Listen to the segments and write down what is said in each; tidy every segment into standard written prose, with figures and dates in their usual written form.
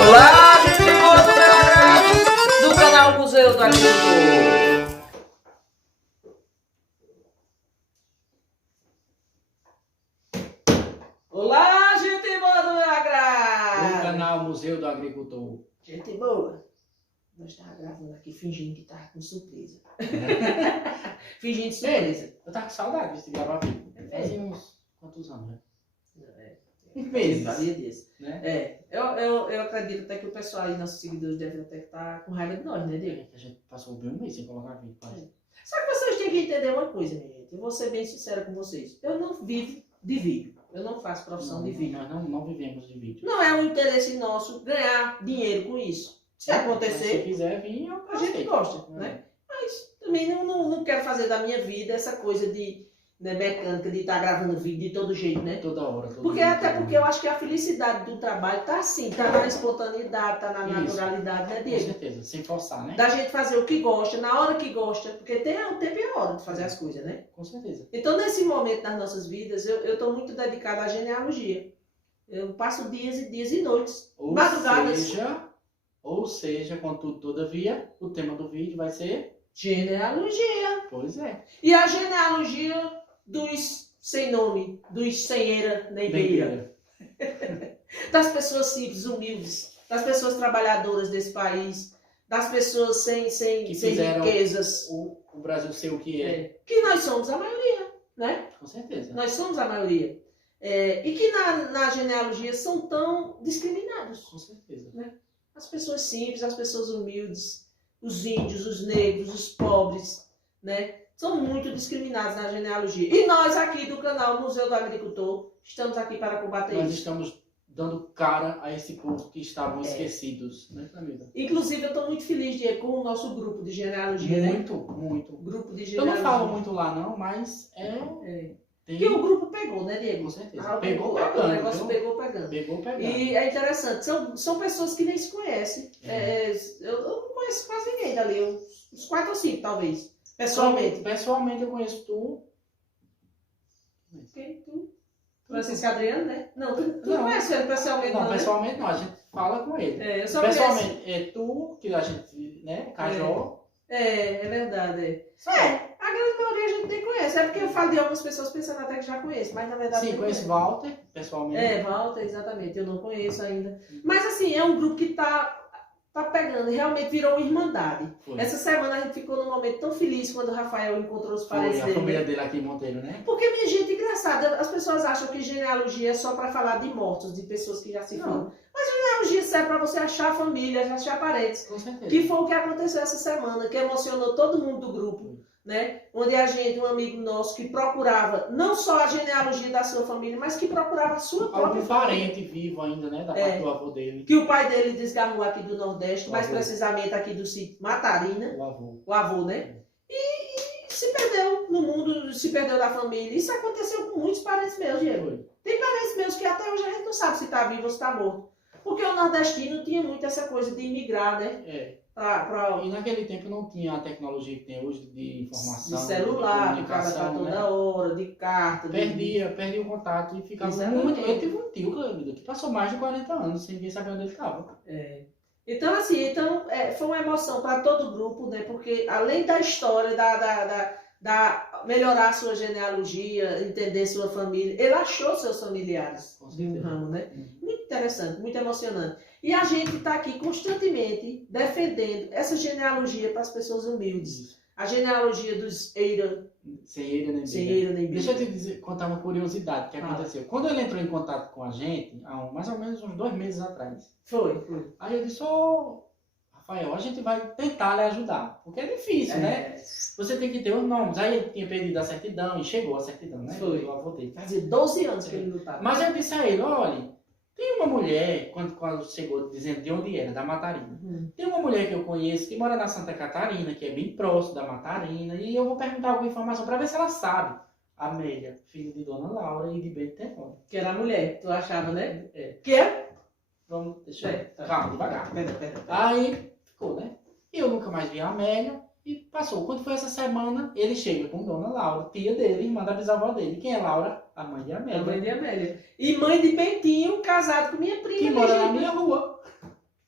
Olá, gente boa do canal Museu do Agricultor. Olá, gente boa do No Agrar. canal Museu do Agricultor. Gente boa, nós estávamos gravando aqui fingindo que estava com surpresa. Fingindo surpresa. Eu tava com saudade de gravar vídeo. É. Fazia uns quantos anos, né? Meses. Varia disso. Né? Eu acredito até que o pessoal aí, nossos seguidores, devem até estar com raiva de nós, né, Diego? A gente passou bem um mês sem colocar vídeo, quase. Só que vocês têm que entender uma coisa, minha gente. Eu vou ser bem sincera com vocês. Eu não vivo de vídeo. Eu não faço profissão de vídeo. Nós não vivemos de vídeo. Não é um interesse nosso ganhar dinheiro com isso. Se Mas se acontecer, quiser vir, eu a gente aceito. gosta, né? Mas também não quero fazer da minha vida essa coisa de mecânica, de estar gravando vídeo de todo jeito, né? Toda hora. Até porque eu acho que a felicidade do trabalho tá assim, tá na espontaneidade, tá na Isso. naturalidade, né, Com Diego? certeza, sem forçar, né? Da gente fazer o que gosta, na hora que gosta, porque tem o tempo e a hora de fazer as coisas, né? Com certeza. Então, nesse momento das nossas vidas, eu estou muito dedicada à genealogia. Eu passo dias e dias e noites, madrugadas. Ou seja, contudo, todavia, o tema do vídeo vai ser... Genealogia. Pois é. E a genealogia dos sem nome, dos sem era nem beira. Das pessoas simples, humildes, das pessoas trabalhadoras desse país, das pessoas sem fizeram riquezas. O Brasil ser o que é. Que nós somos a maioria, né? Com certeza. Nós somos a maioria. E que na genealogia são tão discriminados. Com certeza. As pessoas simples, as pessoas humildes, os índios, os negros, os pobres, né? São muito discriminados na genealogia. E nós aqui do canal Museu do Agricultor estamos aqui para combater Nós isso. estamos dando cara a esse povo que estavam esquecidos, né, Camila? Inclusive, eu estou muito feliz, Diego, com o nosso grupo de genealogia, né? Muito. Grupo de Eu genealogia. não falo muito lá não, mas tem... Que o grupo pegou, né, Diego? Com certeza. O Pegou grupo- pegando. O negócio viu? pegou pegando. Pegou pegando. E é interessante, são pessoas que nem se conhecem. Eu não conheço quase ninguém dali, uns 4 ou 5 talvez, pessoalmente. Pessoalmente eu conheço tu. Quem? Tu? Francisco Adriano, né? Não, tu Não. não conhece ele pessoalmente, Não, né? pessoalmente não, a gente fala com ele. Eu só conheço. Pessoalmente, é tu, que a gente, né, Cajó. É verdade. A grande maioria a gente nem conhece. É porque eu falo de algumas pessoas pensando até que já conheço, mas na verdade Sim, nem conheço Walter, pessoalmente. Walter, exatamente, eu não conheço ainda. Mas assim, é um grupo que tá pegando, realmente virou uma irmandade. Foi. Essa semana a gente ficou num momento tão feliz quando o Rafael encontrou os parentes Foi a dele. família dele aqui em Monteiro, né? Porque, minha gente, engraçado, as pessoas acham que genealogia é só para falar de mortos, de pessoas que já se foram. Não, Mas genealogia serve para você achar família, achar parentes. com certeza. Que foi o que aconteceu essa semana, que emocionou todo mundo do grupo, né? Onde um amigo nosso que procurava não só a genealogia da sua família, mas que procurava a sua própria Algum família. parente vivo ainda, né, da parte do avô dele. Que o pai dele desgarrou aqui do Nordeste, O mais avô. precisamente aqui do sítio Matarina, O avô. o avô, né? E se perdeu no mundo, se perdeu da família. Isso aconteceu com muitos parentes meus, Diego. Foi. Tem parentes meus que até hoje a gente não sabe se está vivo ou se está morto. Porque o nordestino tinha muito essa coisa de imigrar, né? E naquele tempo não tinha a tecnologia que tem hoje de informação, De celular, de de cara pra comunicação, toda né? hora, de carta. Perdia o contato e ficava Exatamente. muito... Eu tive um tio, Clâmido, que passou mais de 40 anos sem ninguém saber onde ele estava. Então, assim, foi uma emoção para todo o grupo, né? Porque além da história, da melhorar a sua genealogia, entender sua família, ele achou seus familiares Com de um certeza. ramo, né? Muito interessante, muito emocionante. E a gente está aqui constantemente defendendo essa genealogia para as pessoas humildes. A genealogia dos Eira, Sem ele, nem sem dele. Eira nem Deixa eu Beira. te contar uma curiosidade que aconteceu. Quando ele entrou em contato com a gente, há mais ou menos uns 2 meses atrás, Foi. aí eu disse, ô, Rafael, a gente vai tentar lhe ajudar, porque é difícil, né? Você tem que ter os nomes. Aí ele tinha perdido a certidão e chegou a certidão, né? Foi. Do avô dele. Fazia 12 anos que ele lutava. Mas eu disse a ele, olha, Tem uma mulher, quando chegou dizendo de onde era, da Matarina. Tem uma mulher que eu conheço que mora na Santa Catarina, que é bem próximo da Matarina, e eu vou perguntar alguma informação para ver se ela sabe. Amélia, filha de Dona Laura e de Bento Tenório. Que era a mulher, tu achava, né? É. Que é? Vamos, deixa eu... É. Calma, devagar. Pera. Aí, ficou, né? Eu nunca mais vi a Amélia e passou. Quando foi essa semana, ele chega com Dona Laura, tia dele, irmã da bisavó dele. Quem é Laura? A mãe de Amélia. A mãe de Amélia. E mãe de Bentinho, casado com minha prima. Que mora na minha rua.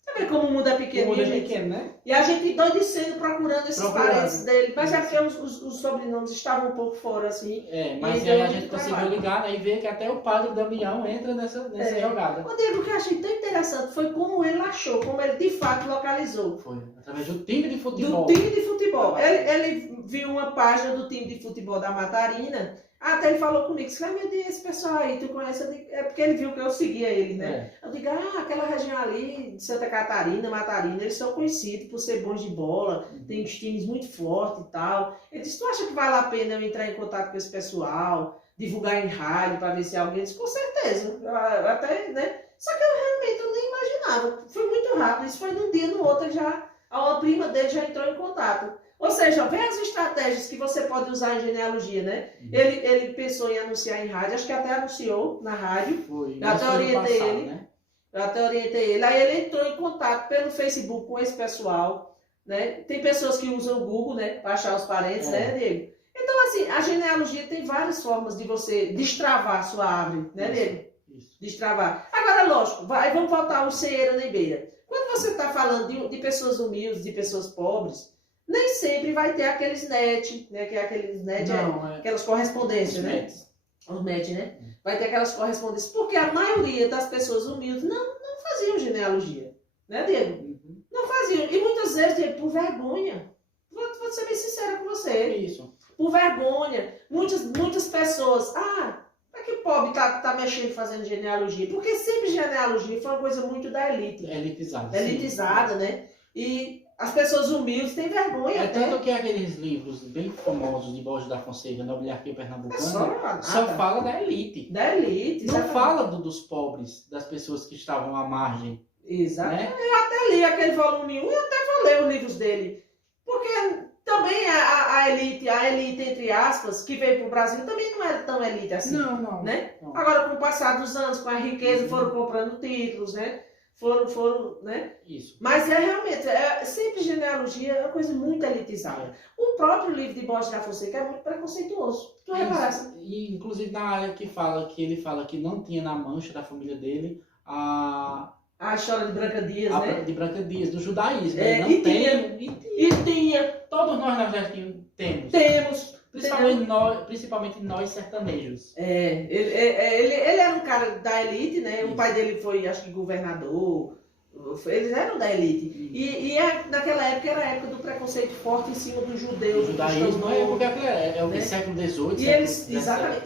Você vê como o mundo é O pequeno, mundo é gente? pequeno, né? E a gente doidecendo procurando esses parentes dele. Mas é Isso. porque os sobrenomes estavam um pouco fora, assim. É, mas E aí deu a muito gente conseguiu trabalho. ligar, né? E ver que até o padre Damião entra nessa jogada. O Diego, o que eu achei tão interessante foi como ele achou, como ele de fato localizou. Foi, através do time de futebol. Do time de futebol. Ele viu uma página do time de futebol da Matarina. Até ele falou comigo, disse, meu Deus, esse pessoal aí, tu conhece? Eu digo, é porque ele viu que eu seguia ele, né? É. Eu digo, aquela região ali de Santa Catarina, Matarina, eles são conhecidos por ser bons de bola, tem uns times muito fortes e tal. Ele disse, tu acha que vale a pena eu entrar em contato com esse pessoal, divulgar em rádio para ver se alguém disse, com certeza. Até, né? Só que eu nem imaginava. Foi muito rápido, isso foi num dia, no outro, a prima dele já entrou em contato. Ou seja, vê as estratégias que você pode usar em genealogia, né? Ele pensou em anunciar em rádio, acho que até anunciou na rádio. Foi. Eu até orientei ele. Né? Eu até orientei ele. Aí ele entrou em contato pelo Facebook com esse pessoal, né? Tem pessoas que usam o Google, né? Para achar os parentes, né, Diego? Então, assim, a genealogia tem várias formas de você destravar a sua árvore, né, Diego? Isso. Destravar. Agora, lógico, vamos voltar ao Ceeira nem beira. Quando você está falando de pessoas humildes, de pessoas pobres, nem sempre vai ter aqueles net, né? Que é aqueles net, aquelas correspondências, né? Os net, né? Vai ter aquelas correspondências. Porque a maioria das pessoas humildes não faziam genealogia. Né, Diego? Não faziam. E muitas vezes, Diego, por vergonha. Vou ser bem sincera com você. Isso. Por vergonha. Muitas pessoas. Para que o pobre tá mexendo fazendo genealogia? Porque sempre genealogia foi uma coisa muito da elite. Elitizada. Elitizada, né? E as pessoas humildes têm vergonha. É tanto que aqueles livros bem famosos de Borges da Fonseca, na Nobiliarquia Pernambucana, só fala da elite. Da elite. Não fala dos pobres, das pessoas que estavam à margem. Exato. Né? Eu até li aquele volume 1 e até vou ler os livros dele. Porque também a elite, entre aspas, que veio para o Brasil, também não era tão elite assim. Não. Né? Não. Agora, com o passar dos anos, com a riqueza, foram comprando títulos, né? Foram, né? Isso. Mas realmente, sempre genealogia é uma coisa muito elitizada. O próprio livro de Borges da Fonseca é muito preconceituoso. Tu reparaste? E inclusive na área que ele fala que não tinha na mancha da família dele a história de Branca Dias, né? De Branca Dias, do judaísmo. E tinha. Todos nós na verdade temos. Temos. Principalmente nós sertanejos. Ele era um cara da elite, né? O pai dele foi, acho que, governador. Eles eram da elite. E naquela época era a época do preconceito forte em cima dos judeus. O judaísmo é porque é o né? século XVIII.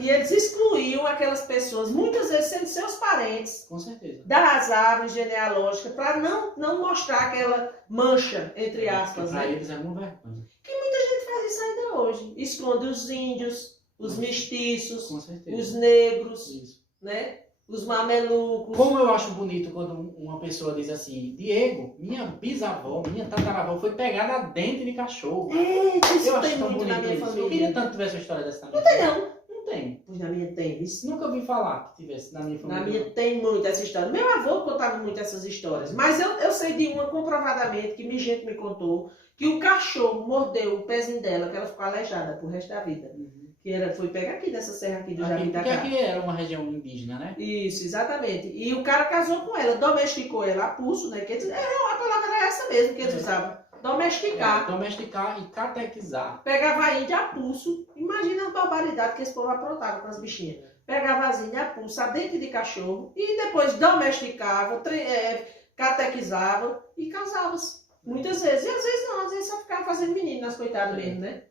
E eles excluíam aquelas pessoas, muitas vezes sendo seus parentes. Com certeza. Das árvores genealógicas, para não mostrar aquela mancha, entre aspas. Para né? eles é uma vergonha. Que muita gente faz isso ainda hoje. Esconde os índios, os mestiços, com certeza. os negros, Isso. né? Os mamelucos. Como eu acho bonito quando uma pessoa diz assim, Diego, minha bisavó, minha tataravó foi pegada a dente de cachorro. Isso Eu tem acho tão muito na bonito minha isso. família. Eu queria tanto que tivesse uma história dessa na minha Não tem, família. não. Não tem. Pois na minha tem, isso. Nunca ouvi falar que tivesse na minha família. Na minha tem muito essa história. Meu avô contava muito essas histórias. Mas eu sei de uma comprovadamente, que minha gente me contou, que o cachorro mordeu o pezinho dela, que ela ficou aleijada pro resto da vida. Foi pegar aqui nessa serra aqui do Jardim da Porque Cá. aqui era uma região indígena, né? Isso, exatamente. E o cara casou com ela, domesticou ela a pulso, né? A palavra era essa mesmo que eles usavam. Domesticar. Domesticar e catequizar. Pegava a índia a pulso. Imagina a barbaridade que esse povo aprontava com as bichinhas. Pegava as índias a pulso, a dente de cachorro, e depois domesticava, catequizava e casava-se. Muitas vezes. E às vezes não, às vezes só ficava fazendo menino nas coitadas mesmo, né?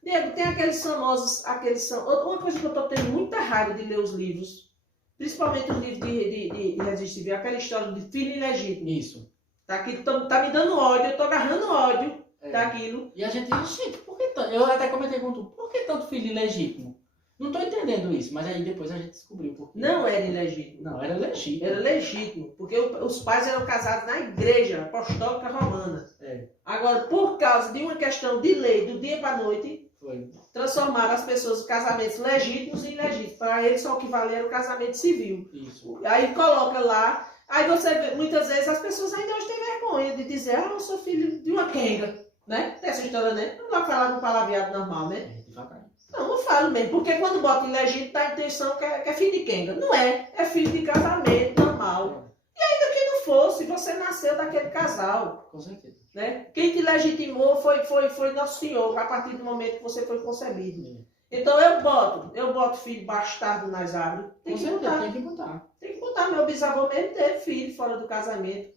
Diego, tem aqueles famosos, uma coisa que eu tô tendo muita raiva de ler os livros, principalmente os livros de registro civil, aquela história de filho ilegítimo. Isso. Tá aqui, tá me dando ódio, eu tô agarrando ódio daquilo. E a gente diz, gente, por que tanto? Eu até comentei com tu, por que tanto filho ilegítimo? Não tô entendendo isso, mas aí depois a gente descobriu por quê. Não era ilegítimo. Não, era legítimo. Era legítimo, porque os pais eram casados na igreja apostólica romana. É. Agora, por causa de uma questão de lei, do dia para a noite, Foi. transformaram as pessoas, os casamentos legítimos e ilegítimos. Para eles só o que valia era o casamento civil. Isso. Aí coloca lá, aí você vê, muitas vezes as pessoas ainda hoje têm vergonha de dizer, eu sou filho de uma quenga, né? Tem essa história, né? Não vai falar no palavreado normal, né? É, devagar. Não, eu falo mesmo, porque quando bota ilegítimo, tá a intenção que é filho de quenga. Não é, é filho de casamento normal. Ainda que não fosse, você nasceu daquele casal. Com certeza. Né? Quem te legitimou foi Nosso Senhor, a partir do momento que você foi concebido. Então eu boto filho bastardo nas árvores. Tem Com que certeza, botar. tem que botar. Tem que botar. Meu bisavô mesmo teve filho fora do casamento.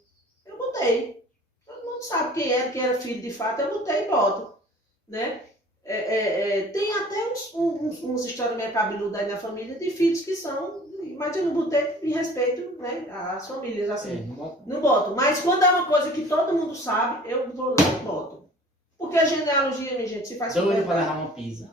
Eu botei. Todo mundo sabe quem era filho de fato, eu botei e boto. Né? Tem até uns histórias meio cabeludas aí na família de filhos que são, mas eu não botei em respeito, né, às famílias assim. Não boto. Mas quando é uma coisa que todo mundo sabe, eu vou lá e boto. Porque a genealogia, minha gente, se faz com Doido para verdade. levar uma pizza.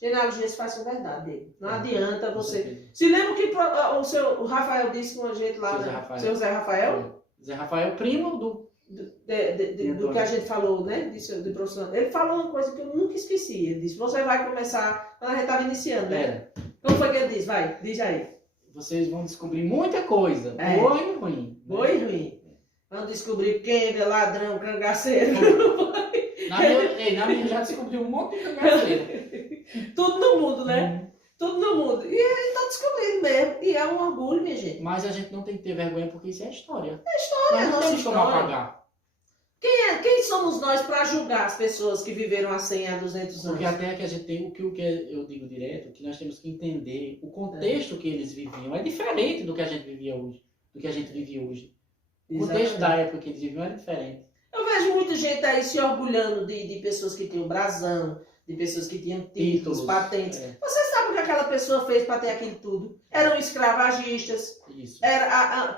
Genealogia se faz com verdade. Não adianta você. Se lembra que o Rafael disse com a gente lá, Seu Zé né? Rafael. Seu Zé Rafael? Zé Rafael, primo do... Do que a gente falou, né? De profissional. Ele falou uma coisa que eu nunca esqueci. Ele disse: você vai começar. Quando a gente estava iniciando, né? Como foi que ele disse? Vai, diz aí. Vocês vão descobrir muita coisa. Boa e ruim. Boa e ruim. Vão descobrir quem é ladrão, cangaceiro. Na minha já descobriu um monte de cangaceiro. Tudo no mundo, né? Tudo no mundo. E ele está descobrindo mesmo. E é um orgulho, minha gente. Mas a gente não tem que ter vergonha porque isso é história. É história, Nós é não nossa temos como história. apagar. Quem somos nós para julgar as pessoas que viveram há 100, há 200 anos? Porque até que a gente tem o que eu digo direto, que nós temos que entender o contexto que eles viviam. É diferente do que a gente vivia hoje. Do que a gente vive hoje. O contexto da época que eles viviam era diferente. Eu vejo muita gente aí se orgulhando de pessoas que tinham brasão, de pessoas que tinham títulos, patentes. Você sabe o que aquela pessoa fez para ter aquilo tudo? Eram escravagistas, Isso.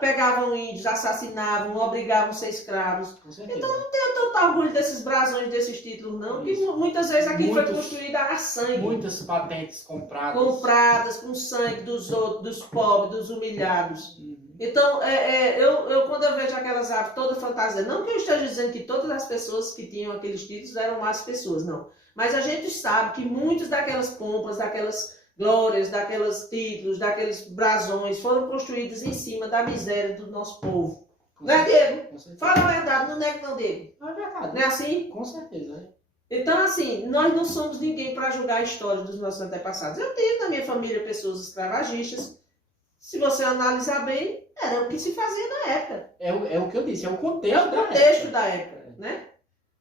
pegavam índios, assassinavam, obrigavam a ser escravos. Com certeza. Então não tenho tanto orgulho desses brasões, desses títulos, não. Que muitas vezes aquilo foi construído a sangue. Muitas patentes compradas. Compradas com sangue dos outros, dos pobres, dos humilhados. Então, eu quando eu vejo aquelas árvores todas fantasiadas, não que eu esteja dizendo que todas as pessoas que tinham aqueles títulos eram más pessoas, não. Mas a gente sabe que muitas daquelas pompas, daquelas glórias, daqueles títulos, daqueles brasões foram construídos em cima da miséria do nosso povo. Não é, Diego? Fala a verdade, não nega não, Diego. Não é verdade. Não é assim? Com certeza. Então, assim, nós não somos ninguém para julgar a história dos nossos antepassados. Eu tenho na minha família pessoas escravagistas. Se você analisar bem, era o que se fazia na época. É o que eu disse, é o contexto da época, né?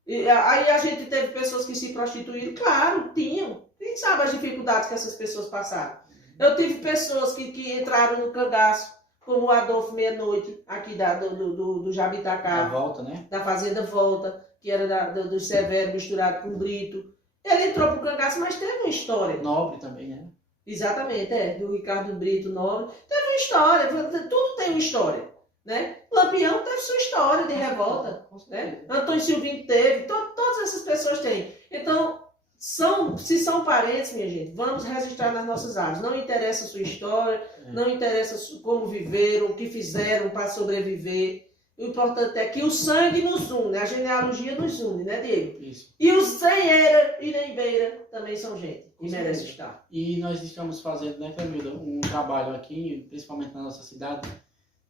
E aí a gente teve pessoas que se prostituíram, claro, tinham. A gente sabe as dificuldades que essas pessoas passaram. Eu tive pessoas que entraram no cangaço, como o Adolfo Meia-Noite, aqui do Jabitacá. Da Volta, né? Da Fazenda Volta, que era do Severo misturado com Brito. Ele entrou pro cangaço, mas teve uma história. Nobre também, né? Exatamente, do Ricardo Brito Nobre. Teve uma história, tudo tem uma história. Né? Lampião teve sua história de revolta. Né? Antônio Silvino teve, todas essas pessoas têm. Então, se são parentes, minha gente, vamos registrar nas nossas árvores. Não interessa a sua história, não interessa como viveram, o que fizeram para sobreviver. O importante é que o sangue nos une, a genealogia nos une, né, Diego? Isso. E os sem eira e nem beira também são gente e merecem estar. E nós estamos fazendo, né, Camila, um trabalho aqui, principalmente na nossa cidade,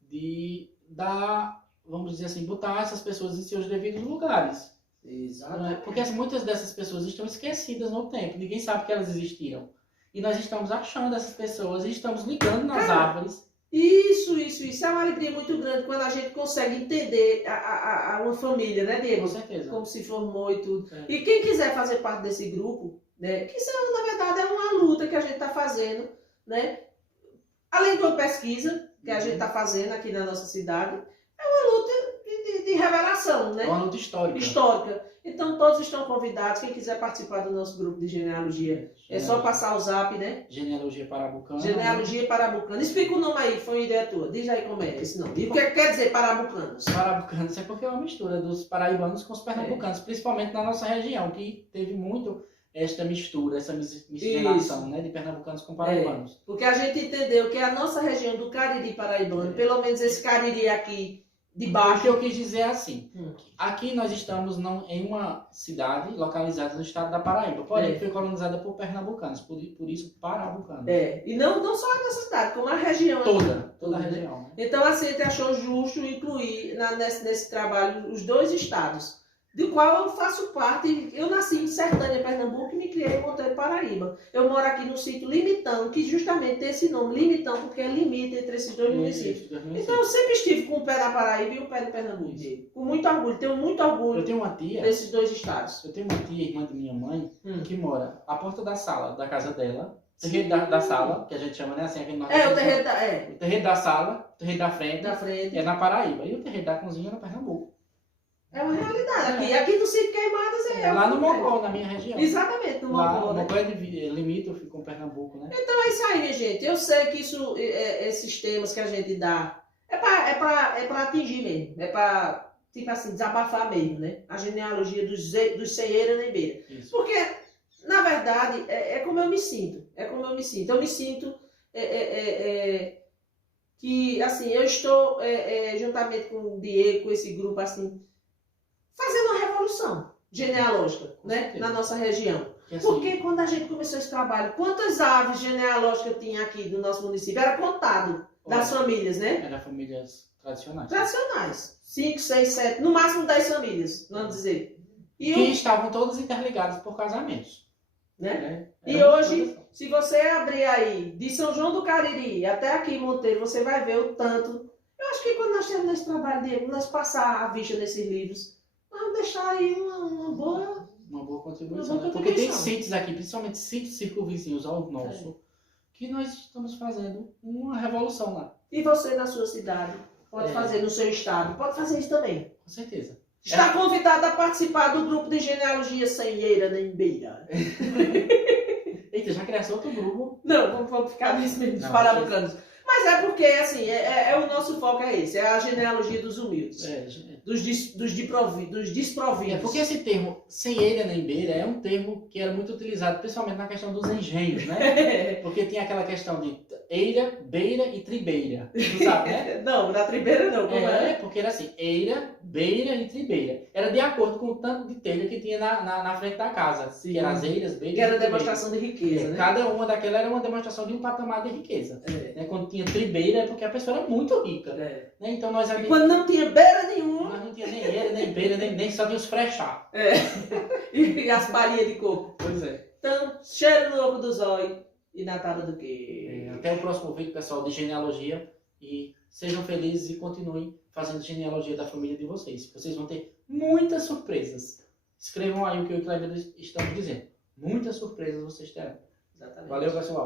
de dar, vamos dizer assim, botar essas pessoas em seus devidos lugares. Exato. Porque muitas dessas pessoas estão esquecidas no tempo, ninguém sabe que elas existiram. E nós estamos achando essas pessoas e estamos ligando nas árvores. Isso. É uma alegria muito grande quando a gente consegue entender uma família, né, Diego? Com certeza. Como se formou e tudo. E quem quiser fazer parte desse grupo, né, que isso, na verdade, é uma luta que a gente está fazendo, né? Além de uma pesquisa que a gente está fazendo aqui na nossa cidade, é uma luta de revelação, né? É uma luta histórica. Então, todos estão convidados. Quem quiser participar do nosso grupo de genealogia, é só passar o zap, né? Genealogia Parabucana. Genealogia Parabucana. Explica o nome aí, foi uma ideia tua. Diz aí como é esse nome. E o que quer dizer Parabucanos? Parabucanos é porque é uma mistura dos paraibanos com os pernambucanos, principalmente na nossa região, que teve muito esta mistura, essa miscigenação, né, de pernambucanos com paraibanos. Porque a gente entendeu que a nossa região do Cariri paraibano, pelo menos esse Cariri aqui de O baixo, que eu quis dizer é assim, aqui nós estamos em uma cidade localizada no estado da Paraíba, porém foi colonizada por pernambucanos, por isso parabucanos. E não só a nossa cidade, como a região. Toda a região. Né? Então, assim, a gente achou justo incluir nesse trabalho os dois estados, do qual eu faço parte. Eu nasci em Sertânia, Pernambuco, e me criei em Monteiro, Paraíba. Eu moro aqui no sítio Limitão, que justamente tem esse nome, Limitão, porque é limite entre esses dois municípios. Então, eu sempre estive com o pé na Paraíba e o pé no Pernambuco. Com muito orgulho, tenho muito orgulho eu tenho uma tia, desses dois estados. Eu tenho uma tia, irmã de minha mãe, que mora à porta da sala da casa dela, terreiro da sala, que a gente chama, né? Assim, aqui no o terreiro da sala, o terreiro da frente, frente. É na Paraíba. E o terreiro da cozinha é no Pernambuco. É uma realidade. Aqui no sítio Queimadas lá no Mocó, na minha região. Exatamente, no Mocó. Lá, Mocó é limítrofe com Pernambuco, né? Então é isso aí, minha gente. Eu sei que esses temas que a gente dá é pra atingir mesmo. É pra, tipo assim, desabafar mesmo, né? A genealogia dos Ceieira nem Beira. Porque, na verdade, é como eu me sinto. Eu me sinto que, assim, eu estou, juntamente com o Diego, com esse grupo, assim, fazendo uma revolução genealógica, né, na nossa região. Porque quando a gente começou esse trabalho, quantas árvores genealógicas tinha aqui do nosso município? Era contado das famílias, né? Eram famílias tradicionais. Tradicionais. 5, 6, 7, no máximo 10 famílias, vamos dizer. Que estavam todos interligados por casamentos. Né? E hoje, se você abrir aí, de São João do Cariri até aqui em Monteiro, você vai ver o tanto. Eu acho que quando nós temos nesse trabalho, Diego, nós passar a vista nesses livros, nós vamos deixar aí uma boa contribuição. Porque tem sítios aqui, principalmente sítios circunvizinhos ao nosso, que nós estamos fazendo uma revolução lá. E você na sua cidade, pode fazer no seu estado, pode fazer isso também. Com certeza. Está convidado a participar do grupo de genealogia Ceieira nem Beira. Eita, já criasse outro grupo. Não, vamos ficar nisso mesmo, dos parabucanos. Mas é porque, assim, o nosso foco é esse, é a genealogia dos humildes, dos desprovidos. É porque esse termo ceieira nem beira é um termo que era muito utilizado, principalmente na questão dos engenhos, né? Porque tinha aquela questão de eira, beira e tribeira, tu sabe, né? Não, na tribeira não. Porque era assim, eira, beira e tribeira. Era de acordo com o tanto de telha que tinha na frente da casa. Se eram as eiras, beiras que era demonstração de riqueza, né? Cada uma daquela era uma demonstração de um patamar de riqueza. Né? Quando tinha tribeira é porque a pessoa era muito rica. Né? Então nós e quando não tinha beira nenhuma. Nós não tinha nem eira, nem beira, nem só tinha os frechá. E as palhinhas de coco. Pois é. Então, cheiro no ovo do zóio e na tábua do quê? Até o próximo vídeo, pessoal, de genealogia. E sejam felizes e continuem fazendo genealogia da família de vocês. Vocês vão ter muitas surpresas. Escrevam aí o que eu e o Cleber estamos dizendo. Muitas surpresas vocês terão. Exatamente. Valeu, pessoal.